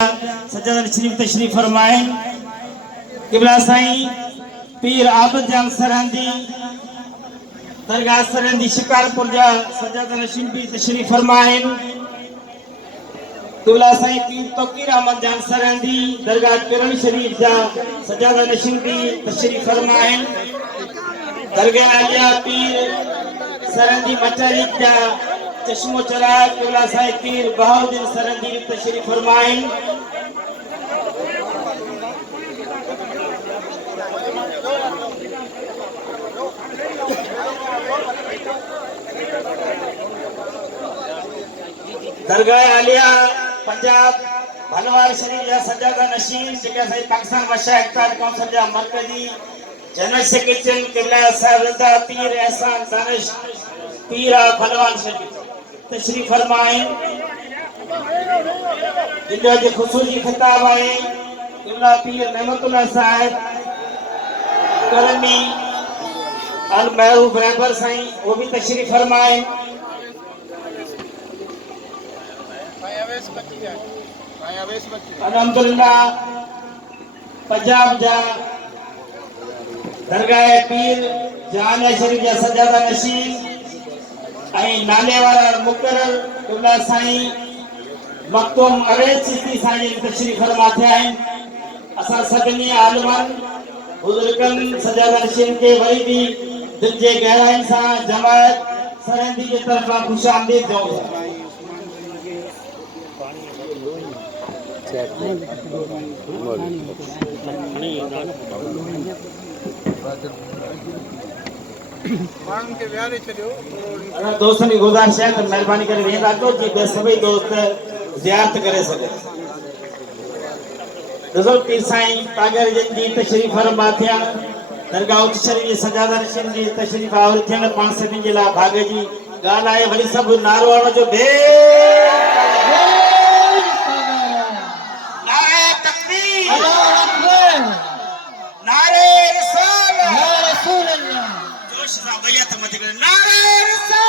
सज्जाद शरीफ तशरीफ फरमाए। किबला साईं पीर आबद जान सरहंदी दरगाह सरहंदी शिकारपुर जा सज्जाद नशीन भी तशरीफ फरमाए। किबला साईं पीर तोकीर अहमद जान सरहंदी दरगाह किरण शरीफ जा सज्जाद नशीन भी तशरीफ फरमाए। दरगाह आलिया पीर सरहंदी मचारी जा चश्मो चराग किबला साईं पीर बहाउद्दीन सरहंदी तशरीफ फरमाए। दरगाह आलिया पंजाब भलवार शरीफ या सज्जादा नशीन जेके साईं पाकिस्तान मशाइख ताज काउंसिल जा मरकजी जनरल सेक्रेटरी किबला साहिब रज़ा पीर एहसान दानिश पीर भलवान शरीफ तशरीफ फरमाए। जिंदो जे खुसूसी खिताब है किबला पीर नेमतुल्लाह साहिब करमी अल महरूफ रहबर साईं वो भी तशरीफ फरमाए। अल्हम्दुलिल्लाह पंजाब जा दरगाह पीर जामिया शरीफ जा सज्जादा नशीन ऐं नाले वारा मुकरर किबला साईं मखतूम अवेद चिश्ती साईं तशरीफ फरमा थिया आहिनि। असां सभिनी आलिमनि बुज़ुर्गनि सज्जादा नशीन खे वरी बि दिलि जे गहराइनि सां जमायत सरहंदी जे तरफ़ां ख़ुश आमदीद ॾियूं। दोस्तनि जी गुज़ारिश है तो मेहरबानी करे वेंदा कयो जी सभई दोस्त ज़ियारत करे सघे। ॾिसो पीर साईं तागर जन जी तशरीफ फरमा थिया दरगाह उच शरीफ सज्जादा नशीन जी तशरीफ आवर थियण पाण सभिनी जे लाइ भाग जी ॻाल्हि आहे। वरी सभु नारो हणो जो बे नारे रिसालत जोश सां भैया त मत करे नारे रिसालत